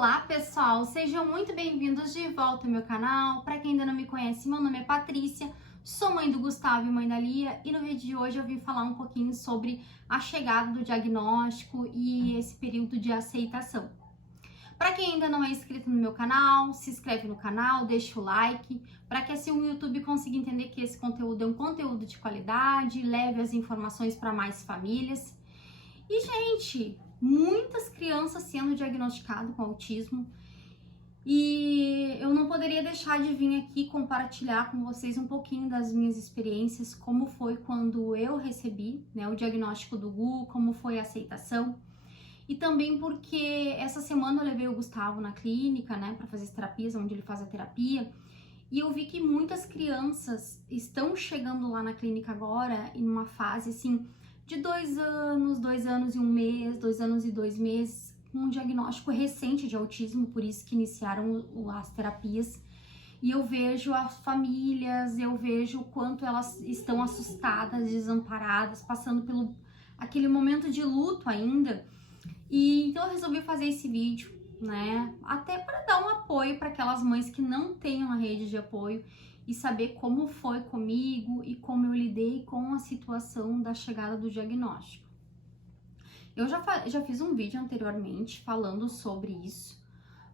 Olá pessoal, sejam muito bem-vindos de volta ao meu canal. Para quem ainda não me conhece, meu nome é Patrícia, sou mãe do Gustavo e mãe da Lia, e no vídeo de hoje eu vim falar um pouquinho sobre a chegada do diagnóstico e esse período de aceitação. Para quem ainda não é inscrito no meu canal, se inscreve no canal, deixa o like, para que assim o YouTube consiga entender que esse conteúdo é um conteúdo de qualidade, leve as informações para mais famílias. E, gente, muitas crianças sendo diagnosticadas com autismo, e eu não poderia deixar de vir aqui compartilhar com vocês um pouquinho das minhas experiências, como foi quando eu recebi, né, o diagnóstico do Gu, como foi a aceitação, e também porque essa semana eu levei o Gustavo na clínica, né, para fazer as terapias, onde ele faz a terapia, e eu vi que muitas crianças estão chegando lá na clínica agora em uma fase assim de 2 anos e 1 mês, 2 anos e 2 meses, com um diagnóstico recente de autismo, por isso que iniciaram as terapias. E eu vejo as famílias, eu vejo o quanto elas estão assustadas, desamparadas, passando pelo aquele momento de luto ainda. E então eu resolvi fazer esse vídeo, né, até para dar um apoio para aquelas mães que não têm uma rede de apoio e saber como foi comigo e como eu lidei com a situação da chegada do diagnóstico. Eu já fiz um vídeo anteriormente falando sobre isso,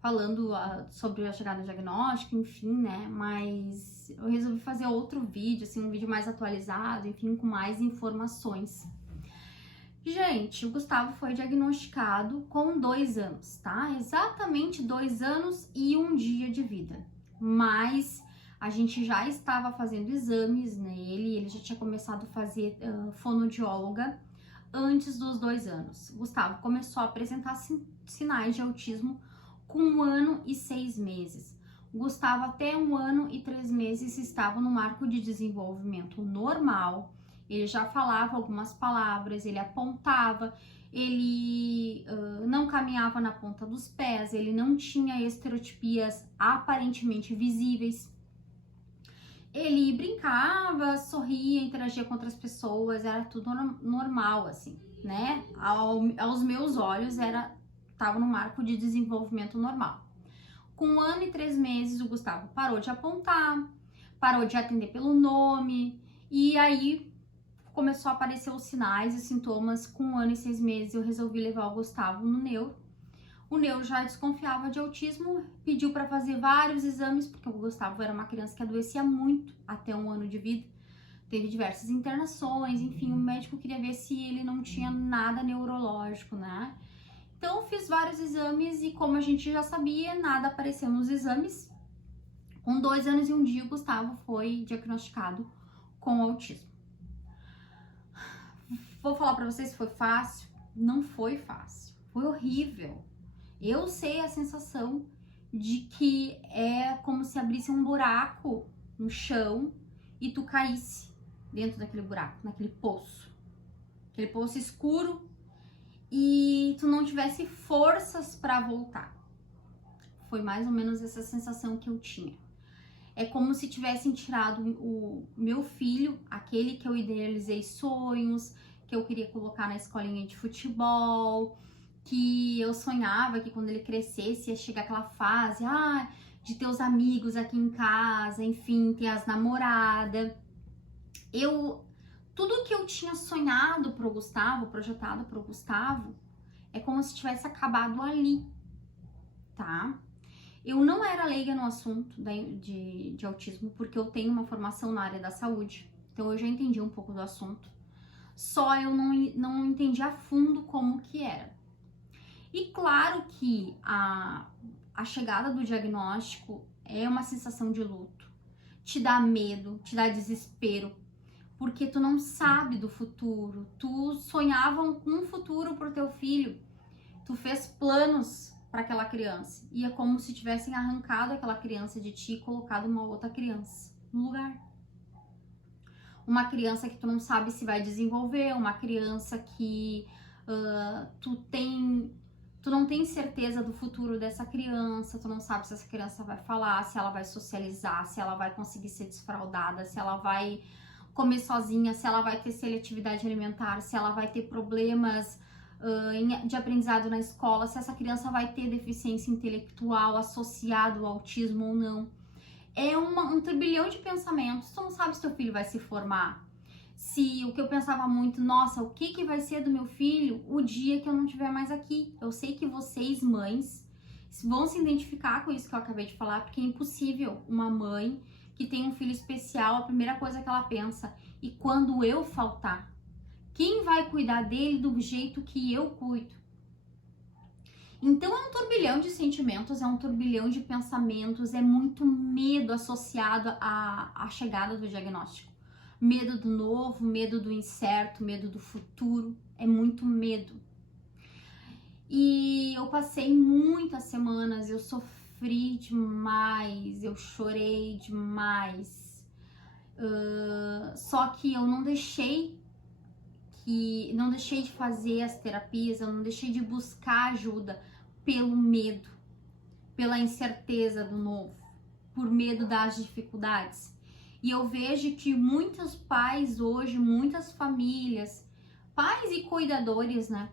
falando sobre a chegada do diagnóstico, enfim, né, mas eu resolvi fazer outro vídeo, assim, um vídeo mais atualizado, enfim, com mais informações. Gente, o Gustavo foi diagnosticado com 2 anos, tá? Exatamente 2 anos e 1 dia de vida. Mas a gente já estava fazendo exames nele, ele já tinha começado a fazer fonoaudióloga antes dos 2 anos. O Gustavo começou a apresentar sinais de autismo com 1 ano e 6 meses. O Gustavo até 1 ano e 3 meses estava no marco de desenvolvimento normal. Ele já falava algumas palavras, ele apontava, ele não caminhava na ponta dos pés, ele não tinha estereotipias aparentemente visíveis. Ele brincava, sorria, interagia com outras pessoas, era tudo normal, assim, né? Aos meus olhos, estava no marco de desenvolvimento normal. Com 1 ano e 3 meses, o Gustavo parou de apontar, parou de atender pelo nome, e aí começou a aparecer os sinais e sintomas. Com 1 ano e 6 meses, eu resolvi levar o Gustavo no neuro. O neuro já desconfiava de autismo, pediu para fazer vários exames, porque o Gustavo era uma criança que adoecia muito até 1 ano de vida. Teve diversas internações, enfim, o médico queria ver se ele não tinha nada neurológico, né? Então, fiz vários exames e, como a gente já sabia, nada apareceu nos exames. Com 2 anos e 1 dia, o Gustavo foi diagnosticado com autismo. Vou falar para vocês se foi fácil? Não foi fácil, foi horrível. Eu sei a sensação de que é como se abrisse um buraco no chão e tu caísse dentro daquele buraco, naquele poço. Aquele poço escuro e tu não tivesse forças para voltar. Foi mais ou menos essa sensação que eu tinha. É como se tivessem tirado o meu filho, aquele que eu idealizei sonhos, que eu queria colocar na escolinha de futebol, que eu sonhava que quando ele crescesse ia chegar aquela fase, de ter os amigos aqui em casa, enfim, ter as namoradas. Tudo que eu tinha sonhado pro Gustavo, projetado pro Gustavo, é como se tivesse acabado ali, tá? Eu não era leiga no assunto de autismo, porque eu tenho uma formação na área da saúde, então eu já entendi um pouco do assunto. Só eu não entendi a fundo como que era. E claro que a chegada do diagnóstico é uma sensação de luto, te dá medo, te dá desespero, porque tu não sabe do futuro, tu sonhava com um futuro pro teu filho, tu fez planos para aquela criança, e é como se tivessem arrancado aquela criança de ti e colocado uma outra criança no lugar. Uma criança que tu não sabe se vai desenvolver, uma criança que tu não tem certeza do futuro dessa criança, tu não sabe se essa criança vai falar, se ela vai socializar, se ela vai conseguir ser desfraldada, se ela vai comer sozinha, se ela vai ter seletividade alimentar, se ela vai ter problemas de aprendizado na escola, se essa criança vai ter deficiência intelectual associado ao autismo ou não. É um turbilhão de pensamentos. Tu não sabe se teu filho vai se formar. Se o que eu pensava muito, nossa, o que vai ser do meu filho o dia que eu não estiver mais aqui? Eu sei que vocês, mães, vão se identificar com isso que eu acabei de falar, porque é impossível uma mãe que tem um filho especial, a primeira coisa que ela pensa, e quando eu faltar? Quem vai cuidar dele do jeito que eu cuido? Então é um turbilhão de sentimentos, é um turbilhão de pensamentos, é muito medo associado à chegada do diagnóstico. Medo do novo, medo do incerto, medo do futuro, é muito medo. E eu passei muitas semanas, eu sofri demais, eu chorei demais. Só que eu não deixei de fazer as terapias, eu não deixei de buscar ajuda pelo medo, pela incerteza do novo, por medo das dificuldades. E eu vejo que muitos pais hoje, muitas famílias, pais e cuidadores, né?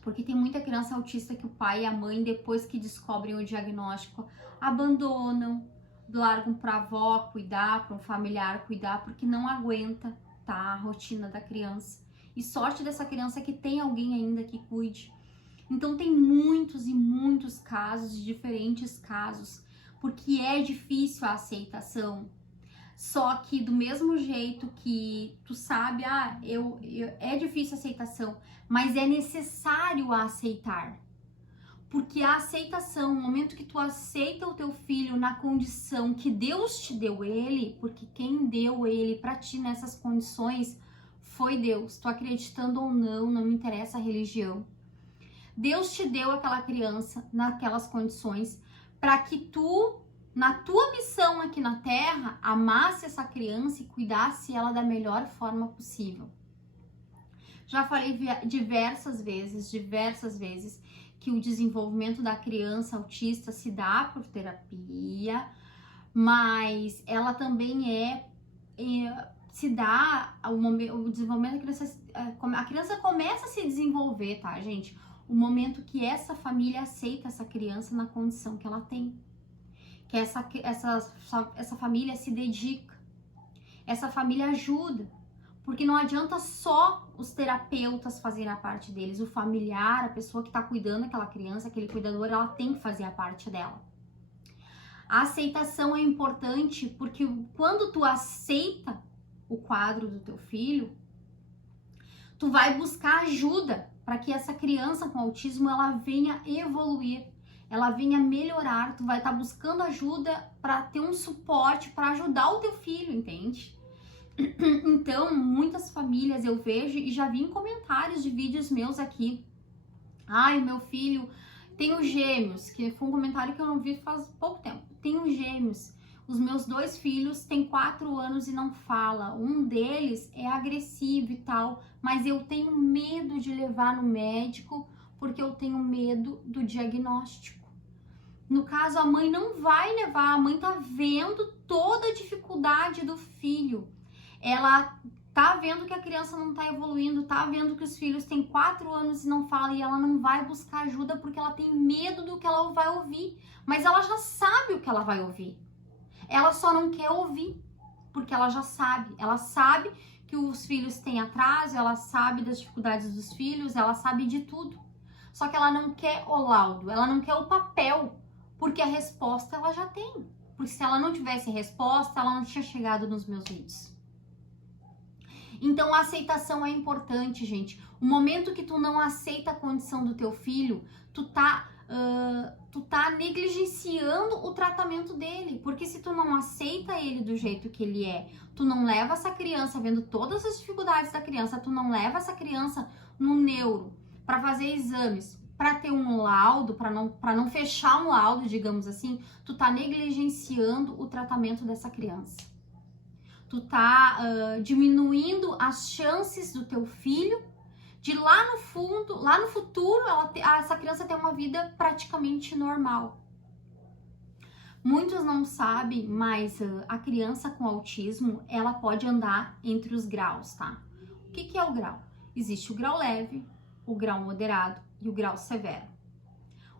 Porque tem muita criança autista que o pai e a mãe, depois que descobrem o diagnóstico, abandonam, largam para a avó cuidar, para um familiar cuidar, porque não aguenta, tá, a rotina da criança. E sorte dessa criança que tem alguém ainda que cuide. Então tem muitos e muitos casos, diferentes casos, porque é difícil a aceitação. Só que do mesmo jeito que tu sabe, é difícil a aceitação, mas é necessário a aceitar. Porque a aceitação, no momento que tu aceita o teu filho na condição que Deus te deu ele, porque quem deu ele para ti nessas condições foi Deus. Tu acreditando ou não, não me interessa a religião. Deus te deu aquela criança naquelas condições para que tu, na tua missão aqui na Terra, amasse essa criança e cuidasse ela da melhor forma possível. Já falei diversas vezes, que o desenvolvimento da criança autista se dá por terapia, mas ela também se dá o desenvolvimento da criança, a criança começa a se desenvolver, tá, gente? O momento que essa família aceita essa criança na condição que ela tem, que essa família se dedica, essa família ajuda, porque não adianta só os terapeutas fazerem a parte deles, o familiar, a pessoa que está cuidando daquela criança, aquele cuidador, ela tem que fazer a parte dela. A aceitação é importante porque quando tu aceita o quadro do teu filho, tu vai buscar ajuda para que essa criança com autismo ela venha evoluir, ela venha melhorar. Tu vai estar buscando ajuda para ter um suporte para ajudar o teu filho, entende? Então, muitas famílias eu vejo e já vi em comentários de vídeos meus aqui. Ai, meu filho tem os gêmeos, que foi um comentário que eu não vi faz pouco tempo. Tem os gêmeos. Os meus 2 filhos têm 4 anos e não fala. Um deles é agressivo e tal, mas eu tenho medo de levar no médico porque eu tenho medo do diagnóstico. No caso, a mãe não vai levar, a mãe tá vendo toda a dificuldade do filho. Ela tá vendo que a criança não tá evoluindo, tá vendo que os filhos têm 4 anos e não falam, e ela não vai buscar ajuda porque ela tem medo do que ela vai ouvir. Mas ela já sabe o que ela vai ouvir. Ela só não quer ouvir, porque ela já sabe. Ela sabe que os filhos têm atraso, ela sabe das dificuldades dos filhos, ela sabe de tudo. Só que ela não quer o laudo, ela não quer o papel, porque a resposta ela já tem. Porque se ela não tivesse resposta, ela não tinha chegado nos meus vídeos. Então a aceitação é importante, gente. O momento que tu não aceita a condição do teu filho, tu tá negligenciando o tratamento dele, porque se tu não aceita ele do jeito que ele é, tu não leva essa criança, vendo todas as dificuldades da criança, tu não leva essa criança no neuro para fazer exames, para ter um laudo, para não fechar um laudo, digamos assim, tu tá negligenciando o tratamento dessa criança. Tu tá diminuindo as chances do teu filho de lá no fundo, lá no futuro, essa criança ter uma vida praticamente normal. Muitos não sabem, mas a criança com autismo, ela pode andar entre os graus, tá? O que é o grau? Existe o grau leve, o grau moderado e o grau severo.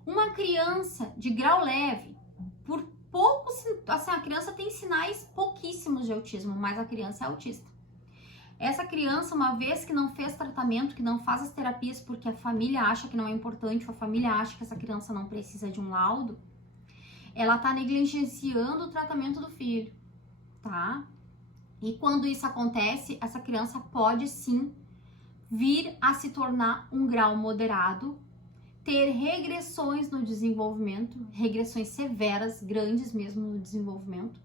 Uma criança de grau leve, por pouco, assim, a criança tem sinais pouquíssimos de autismo, mas a criança é autista. Essa criança, uma vez que não fez tratamento, que não faz as terapias porque a família acha que não é importante, ou a família acha que essa criança não precisa de um laudo, ela tá negligenciando o tratamento do filho, tá? E quando isso acontece, essa criança pode sim vir a se tornar um grau moderado, ter regressões no desenvolvimento, regressões severas, grandes mesmo no desenvolvimento.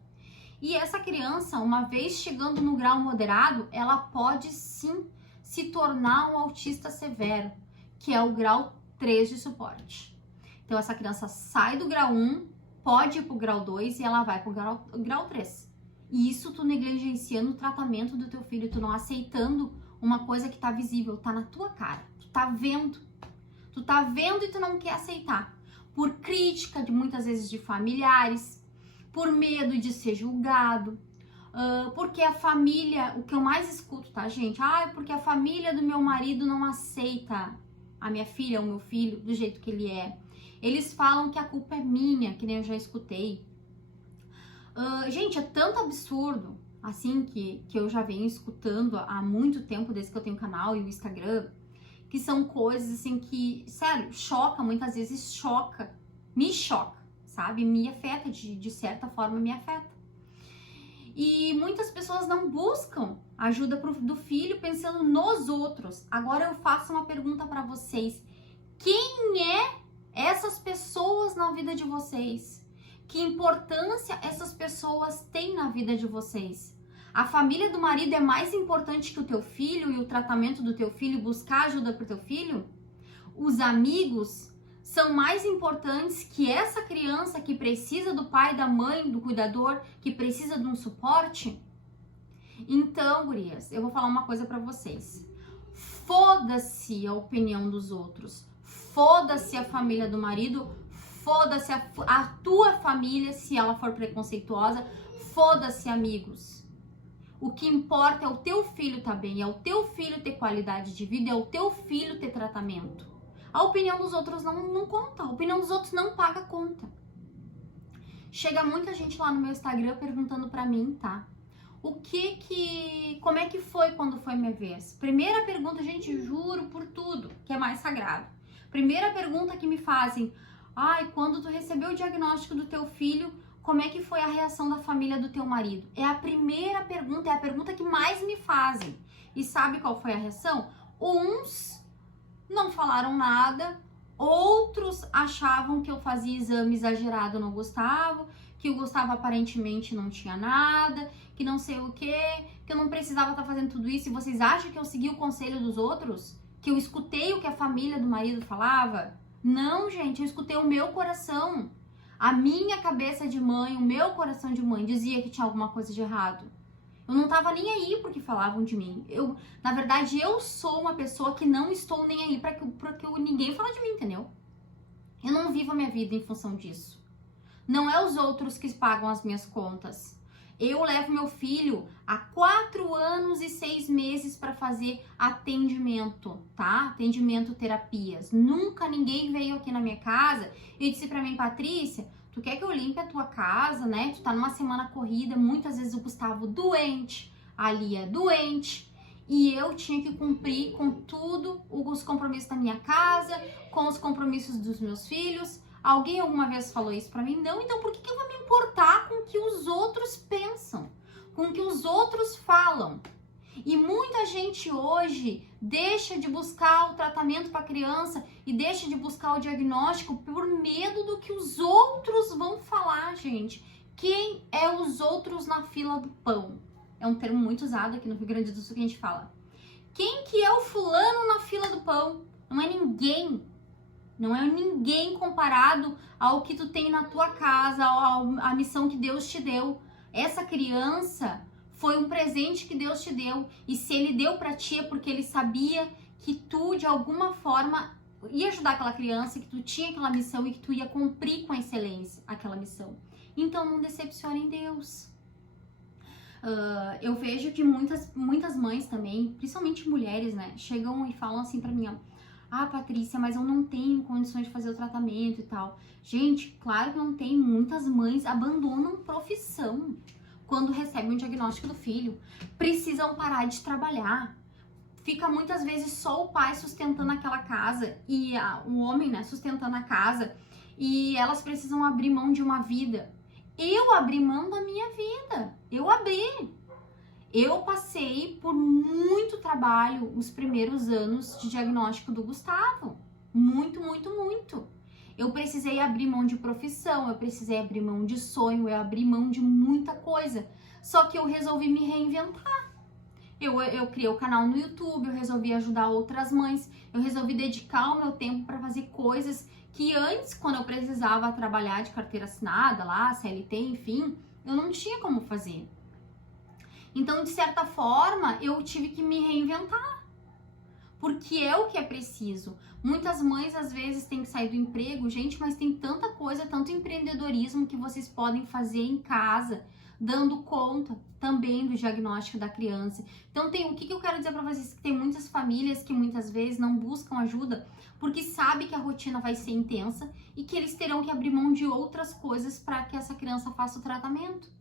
E essa criança, uma vez chegando no grau moderado, ela pode sim se tornar um autista severo, que é o grau 3 de suporte. Então essa criança sai do grau 1, pode ir pro grau 2 e ela vai pro grau 3. E isso tu negligenciando o tratamento do teu filho, tu não aceitando uma coisa que tá visível, tá na tua cara, tu tá vendo. Tu tá vendo e tu não quer aceitar. Por crítica de muitas vezes de familiares, por medo de ser julgado, porque a família, o que eu mais escuto, tá, gente? Porque a família do meu marido não aceita a minha filha, o meu filho, do jeito que ele é. Eles falam que a culpa é minha, que nem eu já escutei. Gente, é tanto absurdo, assim, que eu já venho escutando há muito tempo, desde que eu tenho o canal e o Instagram, que são coisas, assim, que, sério, choca, muitas vezes choca, me choca, sabe? Me afeta, de certa forma, me afeta. E muitas pessoas não buscam ajuda do filho pensando nos outros. Agora eu faço uma pergunta para vocês. Quem é essas pessoas na vida de vocês? Que importância essas pessoas têm na vida de vocês? A família do marido é mais importante que o teu filho e o tratamento do teu filho, buscar ajuda pro teu filho? Os amigos são mais importantes que essa criança que precisa do pai, da mãe, do cuidador, que precisa de um suporte? Então, gurias, eu vou falar uma coisa pra vocês. Foda-se a opinião dos outros. Foda-se a família do marido. Foda-se a tua família, se ela for preconceituosa. Foda-se, amigos. O que importa é o teu filho tá bem, é o teu filho ter qualidade de vida, é o teu filho ter tratamento. A opinião dos outros não conta, a opinião dos outros não paga conta. Chega muita gente lá no meu Instagram perguntando pra mim, tá? Como é que foi quando foi minha vez? Primeira pergunta, gente, juro por tudo, que é mais sagrado. Primeira pergunta que me fazem, quando tu recebeu o diagnóstico do teu filho, como é que foi a reação da família do teu marido? É a primeira pergunta, é a pergunta que mais me fazem. E sabe qual foi a reação? Uns não falaram nada, outros achavam que eu fazia exame exagerado no Gustavo, que o Gustavo aparentemente não tinha nada, que não sei o quê, que eu não precisava estar fazendo tudo isso. E vocês acham que eu segui o conselho dos outros? Que eu escutei o que a família do marido falava? Não, gente, eu escutei o meu coração. A minha cabeça de mãe, o meu coração de mãe dizia que tinha alguma coisa de errado. Eu não tava nem aí porque falavam de mim. Na verdade, eu sou uma pessoa que não estou nem aí pra que ninguém fale de mim, entendeu? Eu não vivo a minha vida em função disso. Não é os outros que pagam as minhas contas. Eu levo meu filho há 4 anos e 6 meses para fazer atendimento, tá? Atendimento, terapias. Nunca ninguém veio aqui na minha casa e disse pra mim, Patrícia, tu quer que eu limpe a tua casa, né? Tu tá numa semana corrida, muitas vezes o Gustavo doente, a Lia doente, e eu tinha que cumprir com tudo, os compromissos da minha casa, com os compromissos dos meus filhos. Alguém alguma vez falou isso pra mim? Não, então por que eu vou me importar com o que os outros pensam? Com o que os outros falam? E muita gente hoje deixa de buscar o tratamento para criança e deixa de buscar o diagnóstico por medo do que os outros vão falar, gente. Quem é os outros na fila do pão? É um termo muito usado aqui no Rio Grande do Sul que a gente fala. Quem que é o fulano na fila do pão? Não é ninguém. Não é ninguém comparado ao que tu tem na tua casa, à missão que Deus te deu. Essa criança foi um presente que Deus te deu. E se Ele deu pra ti é porque Ele sabia que tu, de alguma forma, ia ajudar aquela criança, que tu tinha aquela missão e que tu ia cumprir com excelência aquela missão. Então não decepcione em Deus. Eu vejo que muitas mães também, principalmente mulheres, né, chegam e falam assim pra mim, ó, Ah, Patrícia, mas eu não tenho condições de fazer o tratamento e tal. Gente, claro que não tem. Muitas mães abandonam profissão quando recebem um diagnóstico do filho. Precisam parar de trabalhar. Fica muitas vezes só o pai sustentando aquela casa e o homem, né, sustentando a casa, e elas precisam abrir mão de uma vida. Eu abri mão da minha vida. Eu passei por muito trabalho os primeiros anos de diagnóstico do Gustavo. Muito, muito, muito. Eu precisei abrir mão de profissão, eu precisei abrir mão de sonho, eu abri mão de muita coisa. Só que eu resolvi me reinventar. Eu criei o canal no YouTube, eu resolvi ajudar outras mães, eu resolvi dedicar o meu tempo para fazer coisas que antes, quando eu precisava trabalhar de carteira assinada lá, CLT, enfim, eu não tinha como fazer. Então, de certa forma, eu tive que me reinventar, porque é o que é preciso. Muitas mães, às vezes, têm que sair do emprego, gente, mas tem tanta coisa, tanto empreendedorismo que vocês podem fazer em casa, dando conta também do diagnóstico da criança. Então, o que eu quero dizer para vocês? Que tem muitas famílias que muitas vezes não buscam ajuda, porque sabe que a rotina vai ser intensa e que eles terão que abrir mão de outras coisas para que essa criança faça o tratamento.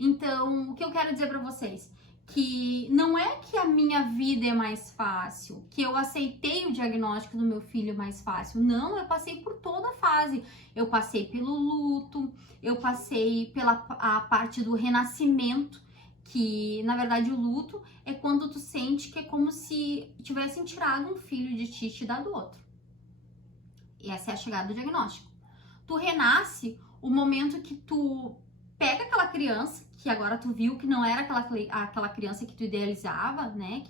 Então, o que eu quero dizer para vocês? Que não é que a minha vida é mais fácil, que eu aceitei o diagnóstico do meu filho mais fácil. Não, eu passei por toda a fase. Eu passei pelo luto, eu passei pela a parte do renascimento, que na verdade o luto é quando tu sente que é como se tivessem tirado um filho de ti e te dado outro. E essa é a chegada do diagnóstico. Tu renasce o momento que tu pega aquela criança, que agora tu viu que não era aquela criança que tu idealizava, né?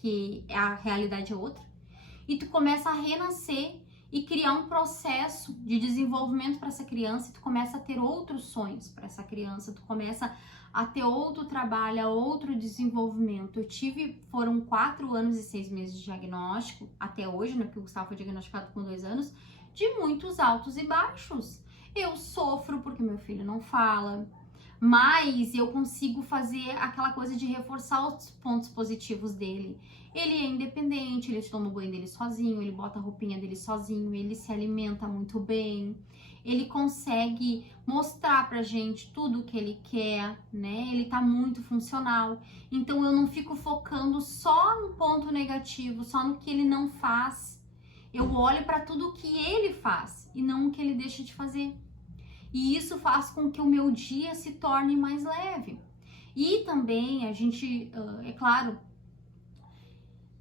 Que a realidade é outra. E tu começa a renascer e criar um processo de desenvolvimento para essa criança. E tu começa a ter outros sonhos para essa criança. Tu começa a ter outro trabalho, outro desenvolvimento. Foram 4 anos e 6 meses de diagnóstico, até hoje, né? Porque o Gustavo foi diagnosticado com 2 anos, de muitos altos e baixos. Eu sofro porque meu filho não fala, mas eu consigo fazer aquela coisa de reforçar os pontos positivos dele. Ele é independente, ele toma o banho dele sozinho, ele bota a roupinha dele sozinho, ele se alimenta muito bem, ele consegue mostrar pra gente tudo o que ele quer, né? Ele tá muito funcional. Então eu não fico focando só no ponto negativo, só no que ele não faz. Eu olho para tudo o que ele faz e não o que ele deixa de fazer. E isso faz com que o meu dia se torne mais leve. E também a gente, é claro,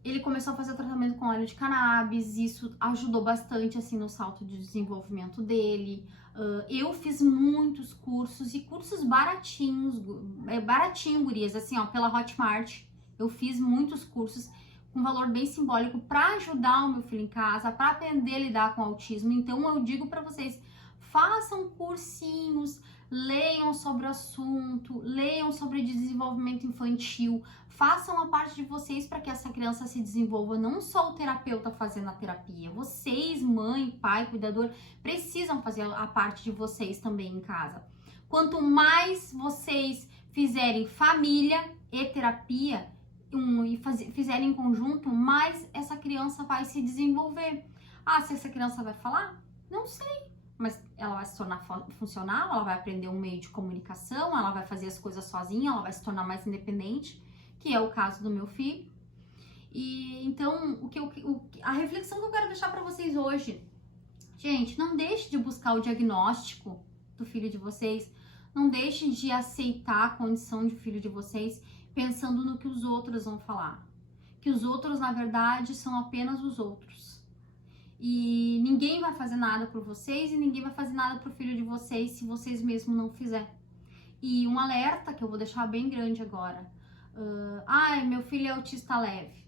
ele começou a fazer o tratamento com óleo de cannabis, isso ajudou bastante assim no salto de desenvolvimento dele. Eu fiz muitos cursos e cursos baratinhos, baratinho, gurias, assim, ó, pela Hotmart. Eu fiz muitos cursos com valor bem simbólico para ajudar o meu filho em casa, para aprender a lidar com autismo. Então eu digo para vocês, façam cursinhos, leiam sobre o assunto, leiam sobre desenvolvimento infantil, façam a parte de vocês para que essa criança se desenvolva, não só o terapeuta fazendo a terapia. Vocês, mãe, pai, cuidador, precisam fazer a parte de vocês também em casa. Quanto mais vocês fizerem família e terapia, fizerem em conjunto, mais essa criança vai se desenvolver. Ah, se essa criança vai falar? Não sei, mas ela vai se tornar funcional, ela vai aprender um meio de comunicação, ela vai fazer as coisas sozinha, ela vai se tornar mais independente, que é o caso do meu filho. E então, a reflexão que eu quero deixar para vocês hoje, gente, não deixe de buscar o diagnóstico do filho de vocês, não deixe de aceitar a condição de filho de vocês, pensando no que os outros vão falar. Que os outros, na verdade, são apenas os outros. E ninguém vai fazer nada por vocês e ninguém vai fazer nada pro filho de vocês se vocês mesmos não fizerem. E um alerta que eu vou deixar bem grande agora. Meu filho é autista leve,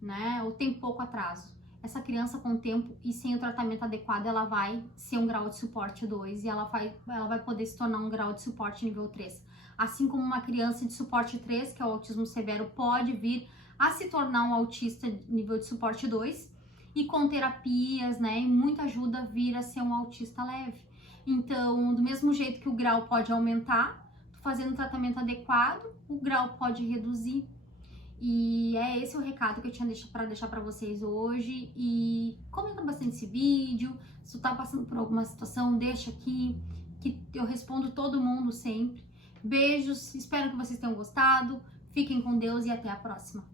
né? Ou tem pouco atraso. Essa criança, com o tempo e sem o tratamento adequado, ela vai ser um grau de suporte 2 e ela vai poder se tornar um grau de suporte nível 3. Assim como uma criança de suporte 3, que é o autismo severo, pode vir a se tornar um autista nível de suporte 2 e com terapias, né, e muita ajuda vir a ser um autista leve. Então, do mesmo jeito que o grau pode aumentar, fazendo um tratamento adequado, o grau pode reduzir. E é esse o recado que eu tinha para deixar para vocês hoje. E comenta bastante esse vídeo. Se tu tá passando por alguma situação, deixa aqui, que eu respondo todo mundo sempre. Beijos, espero que vocês tenham gostado. Fiquem com Deus e até a próxima.